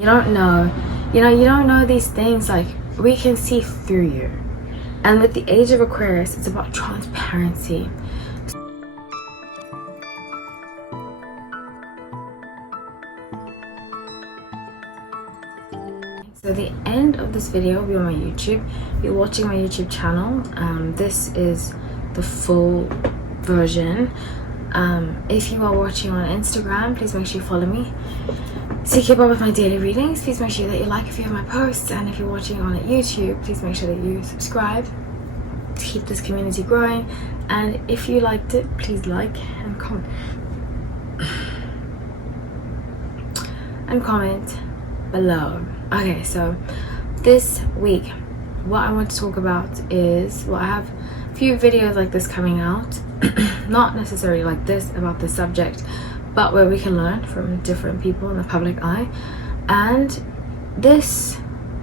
You don't know, you don't know these things. Like, we can see through you. And with the age of Aquarius, it's about transparency. So the end of this video will be on my YouTube. You're watching my YouTube channel. This is the full version. If you are watching on Instagram, please make sure you follow me to keep up with my daily readings. Please make sure that you like a few of my posts, and if you're watching on YouTube, please make sure that you subscribe to keep this community growing. And if you liked it, please like and comment below. Okay, so this week what I want to talk about is, well, I have a few videos like this coming out not necessarily like this about this subject, but where we can learn from different people in the public eye. And this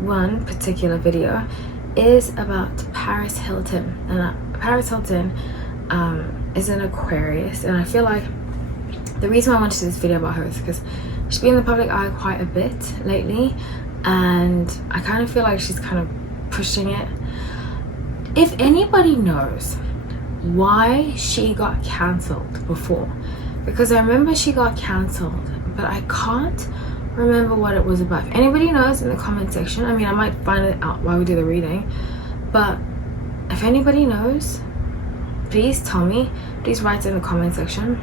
one particular video is about Paris Hilton. And Paris Hilton is an Aquarius, and I feel like the reason I wanted to do this video about her is because she's been in the public eye quite a bit lately, and I kind of feel like she's kind of pushing it. If anybody knows why she got cancelled before, because I remember she got cancelled, but I can't remember what it was about. If anybody knows, in the comment section. I mean, I might find it out while we do the reading, but if anybody knows, please tell me. Please write it in the comment section,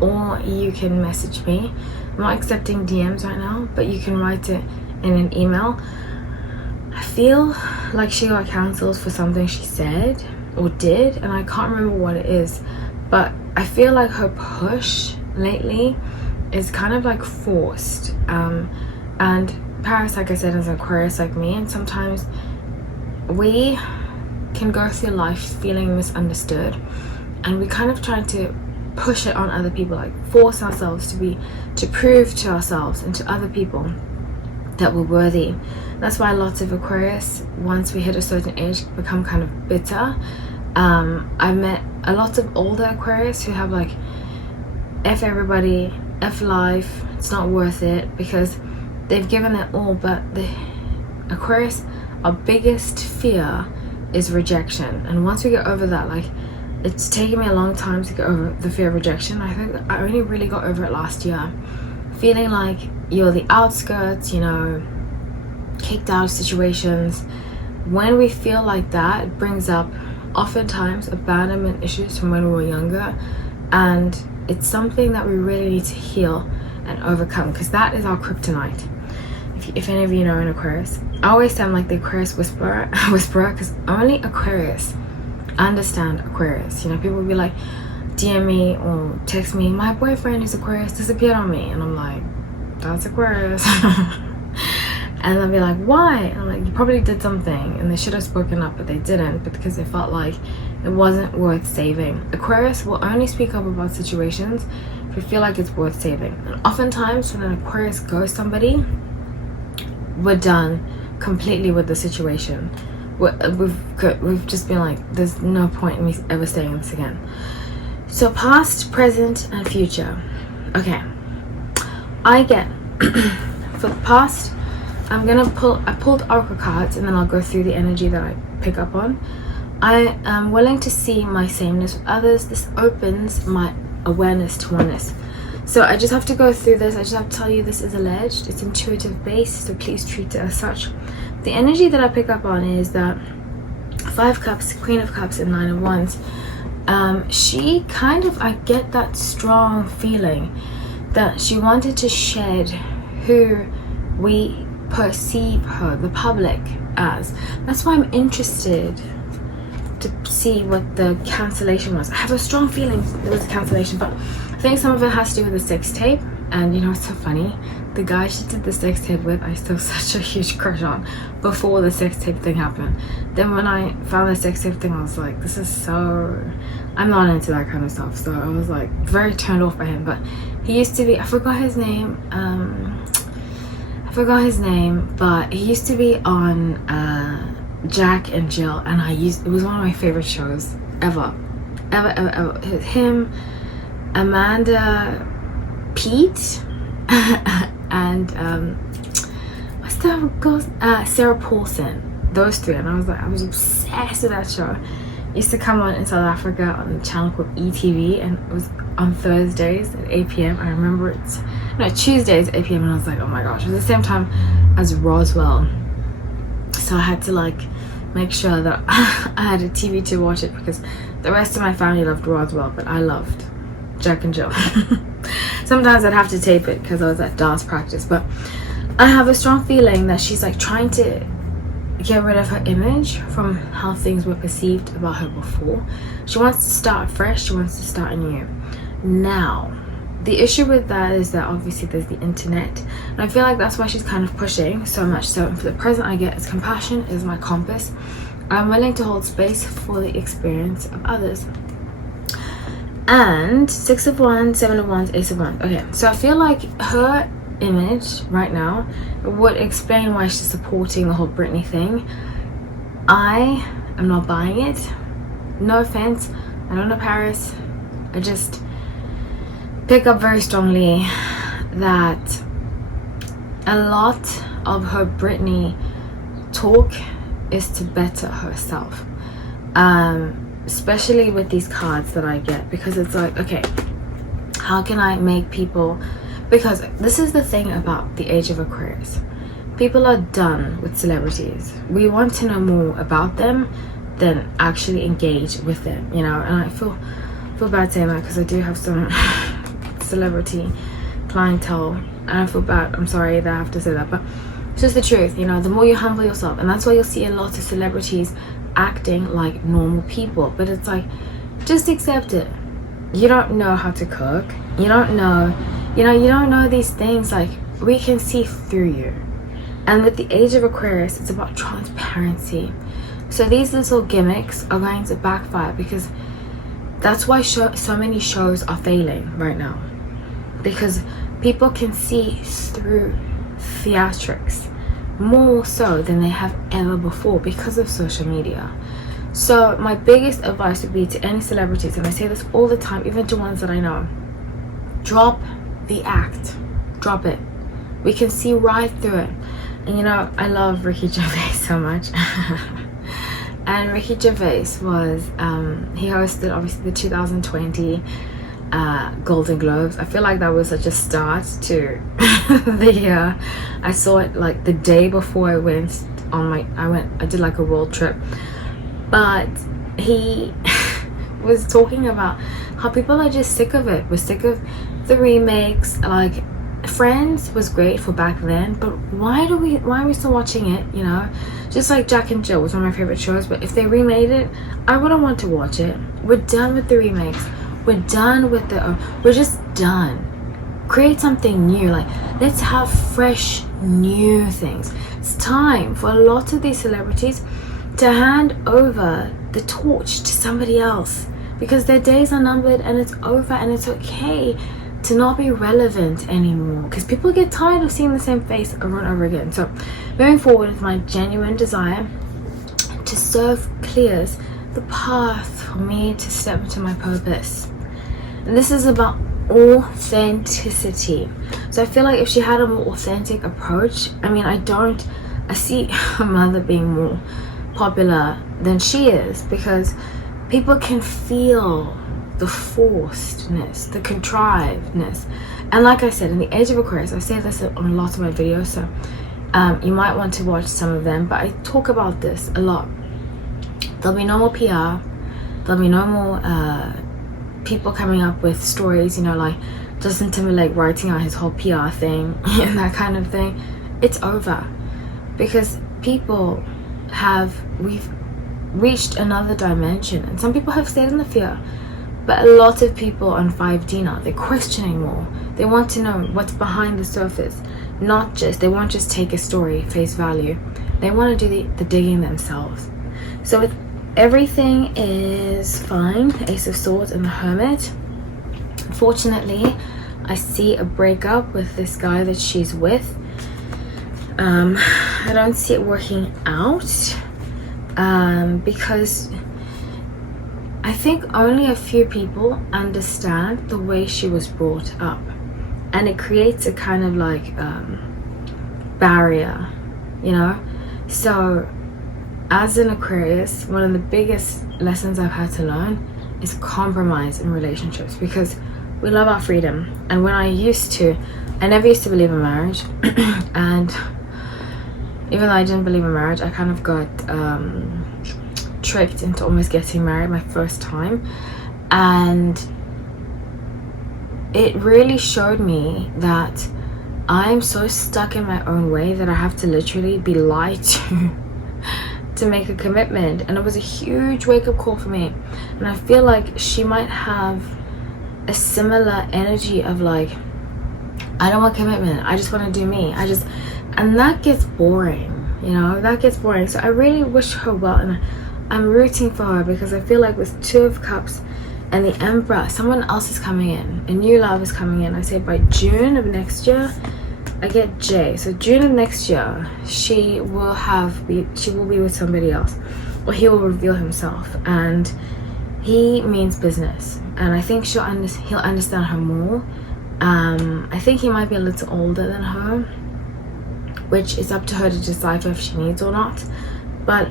or you can message me. I'm not accepting DMs right now, but you can write it in an email. I feel like she got cancelled for something she said or did, and I can't remember what it is, but I feel like her push lately is kind of like forced. And Paris, like I said, is an Aquarius like me, and sometimes we can go through life feeling misunderstood, and we kind of try to push it on other people, like force ourselves to prove to ourselves and to other people that we're worthy. That's why lots of Aquarius, once we hit a certain age, become kind of bitter. I've met a lot of older Aquarius who have like, F everybody, F life, it's not worth it, because they've given it all. But the Aquarius, our biggest fear is rejection, and once we get over that, like, it's taken me a long time to get over the fear of rejection. I think I only really got over it last year, feeling like you're the outskirts, you know, kicked out of situations. When we feel like that, it brings up oftentimes abandonment issues from when we were younger, and it's something that we really need to heal and overcome, because that is our kryptonite. If any of you know an Aquarius, I always sound like the Aquarius whisperer because only Aquarius understand Aquarius. You know, people will be like, DM me or text me, my boyfriend who's Aquarius disappeared on me, and I'm like, that's Aquarius. And they'll be like, why? And I'm like, you probably did something and they should have spoken up, but they didn't, but because they felt like it wasn't worth saving. Aquarius will only speak up about situations if we feel like it's worth saving. And oftentimes when an Aquarius ghosts somebody, we're done completely with the situation. We've just been like, there's no point in me ever staying in this again. So past, present, and future. Okay, I get for the past, I pulled oracle cards, and then I'll go through the energy that I pick up on. I am willing to see my sameness with others. This opens my awareness to oneness. So I just have to go through this. I just have to tell you, this is alleged, it's intuitive based, so please treat it as such. The energy that I pick up on is that 5 cups, Queen of Cups, and 9 of Wands. She kind of, I get that strong feeling that she wanted to shed who we perceive her, the public, as. That's why I'm interested to see what the cancellation was. I have a strong feeling it was a cancellation, but I think some of it has to do with the sex tape. And you know, it's so funny, the guy she did the sex tape with, I still such a huge crush on before the sex tape thing happened. Then when I found the sex tape thing, I was like, this is so, I'm not into that kind of stuff. So I was like very turned off by him. But he used to be, I forgot his name, but he used to be on Jack and Jill, and it was one of my favorite shows ever. Him, Amanda, Pete, and that girl's Sarah Paulson. Those three, and I was obsessed with that show. It used to come on in South Africa on a channel called ETV, and it was on Thursdays at 8 p.m. I remember Tuesdays at 8 p.m. and I was like, oh my gosh, it was the same time as Roswell. So I had to like make sure that I had a TV to watch it, because the rest of my family loved Roswell, but I loved Jack and Jill. Sometimes I'd have to tape it because I was at dance practice, but I have a strong feeling that she's like trying to get rid of her image from how things were perceived about her before. She wants to start fresh. She wants to start anew. Now, the issue with that is that obviously there's the internet, and I feel like that's why she's kind of pushing so much. So for the present, I get is compassion is my compass. I'm willing to hold space for the experience of others. And 6 of Wands, 7 of Wands, Ace of Wands. Okay, so I feel like her image right now would explain why she's supporting the whole Britney thing. I am not buying it. No offense, I don't know Paris. I just pick up very strongly that a lot of her Britney talk is to better herself, especially with these cards that I get, because it's like, okay, how can I make people, because this is the thing about the age of Aquarius, people are done with celebrities. We want to know more about them than actually engage with them, you know. And I feel bad saying that, because I do have some celebrity clientele, and I feel bad. I'm sorry that I have to say that, but it's just the truth, you know. The more you humble yourself, and that's why you'll see a lot of celebrities acting like normal people, but it's like, just accept it. You don't know how to cook, you don't know, you know, you don't know these things. Like, we can see through you. And with the age of Aquarius, it's about transparency. So these little gimmicks are going to backfire, because that's why so many shows are failing right now, because people can see through theatrics more so than they have ever before because of social media. So my biggest advice would be to any celebrities, and I say this all the time, even to ones that I know, drop the act. Drop it. We can see right through it. And you know, I love Ricky Gervais so much. And Ricky Gervais was he hosted obviously the 2020 Golden Globes. I feel like that was such a start to the year. I saw it like the day before I went on I did like a world trip, but he was talking about how people are just sick of it. We're sick of the remakes. Like, Friends was great for back then, but why are we still watching it, you know? Just like Jack and Jill was one of my favorite shows, but if they remade it, I wouldn't want to watch it. We're done with the remakes. We're done with we're just done. Create something new. Like, let's have fresh new things. It's time for a lot of these celebrities to hand over the torch to somebody else, because their days are numbered and it's over, and it's okay to not be relevant anymore, because people get tired of seeing the same face over and over again. So moving forward with my genuine desire to serve clears the path for me to step into my purpose. And this is about authenticity. So I feel like if she had a more authentic approach, I mean, I see her mother being more popular than she is, because people can feel the forcedness, the contrivedness. And like I said, in the age of Aquarius, I say this on a lot of my videos, so you might want to watch some of them, but I talk about this a lot. There'll be no more PR, there'll be no more people coming up with stories, you know, like Justin Timberlake writing out his whole PR thing and that kind of thing. It's over, because we've reached another dimension, and some people have stayed in the fear. But a lot of people on 5D now, they're questioning more. They want to know what's behind the surface. They won't just take a story face value. They want to do the digging themselves. So with everything is fine, the Ace of Swords and the Hermit. Unfortunately, I see a breakup with this guy that she's with. I don't see it working out, because I think only a few people understand the way she was brought up, and it creates a kind of like barrier you know. So as an Aquarius, one of the biggest lessons I've had to learn is compromise in relationships, because we love our freedom. And when I never used to believe in marriage and even though I didn't believe in marriage, I kind of got tricked into almost getting married my first time, and it really showed me that I'm so stuck in my own way that I have to literally be lied to make a commitment. And it was a huge wake-up call for me, and I feel like she might have a similar energy of like, I don't want commitment, I just want to do me, and that gets boring, you know, that gets boring. So I really wish her well, and I'm rooting for her, because I feel like with 2 of Cups and the Emperor, someone else is coming in, a new love is coming in. I say by June of next year, I get J, so June of next year she will be with somebody else, or he will reveal himself, and he means business, and I think he'll understand her more. I think he might be a little older than her, which is up to her to decipher if she needs or not, but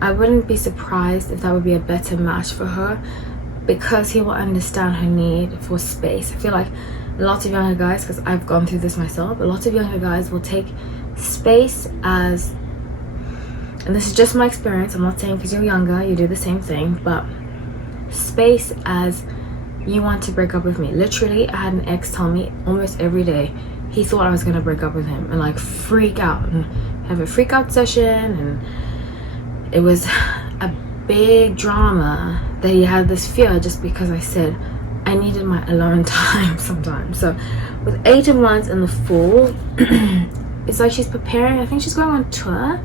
I wouldn't be surprised if that would be a better match for her, because he will understand her need for space. I feel like a lot of younger guys, because I've gone through this myself, a lot of younger guys will take space as, and this is just my experience, I'm not saying because you're younger you do the same thing, but space as, you want to break up with me. Literally, I had an ex tell me almost every day he thought I was gonna break up with him, and like freak out and have a freak out session, and it was a big drama that he had this fear just because I said I needed my alone time sometimes. So with 8 of Wands in the Fool, it's like she's preparing. I think she's going on tour.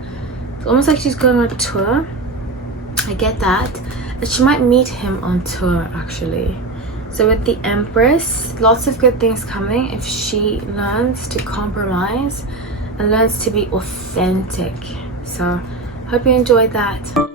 It's almost like she's going on tour. I get that. And she might meet him on tour actually. So with the Empress, lots of good things coming if she learns to compromise and learns to be authentic. So hope you enjoyed that.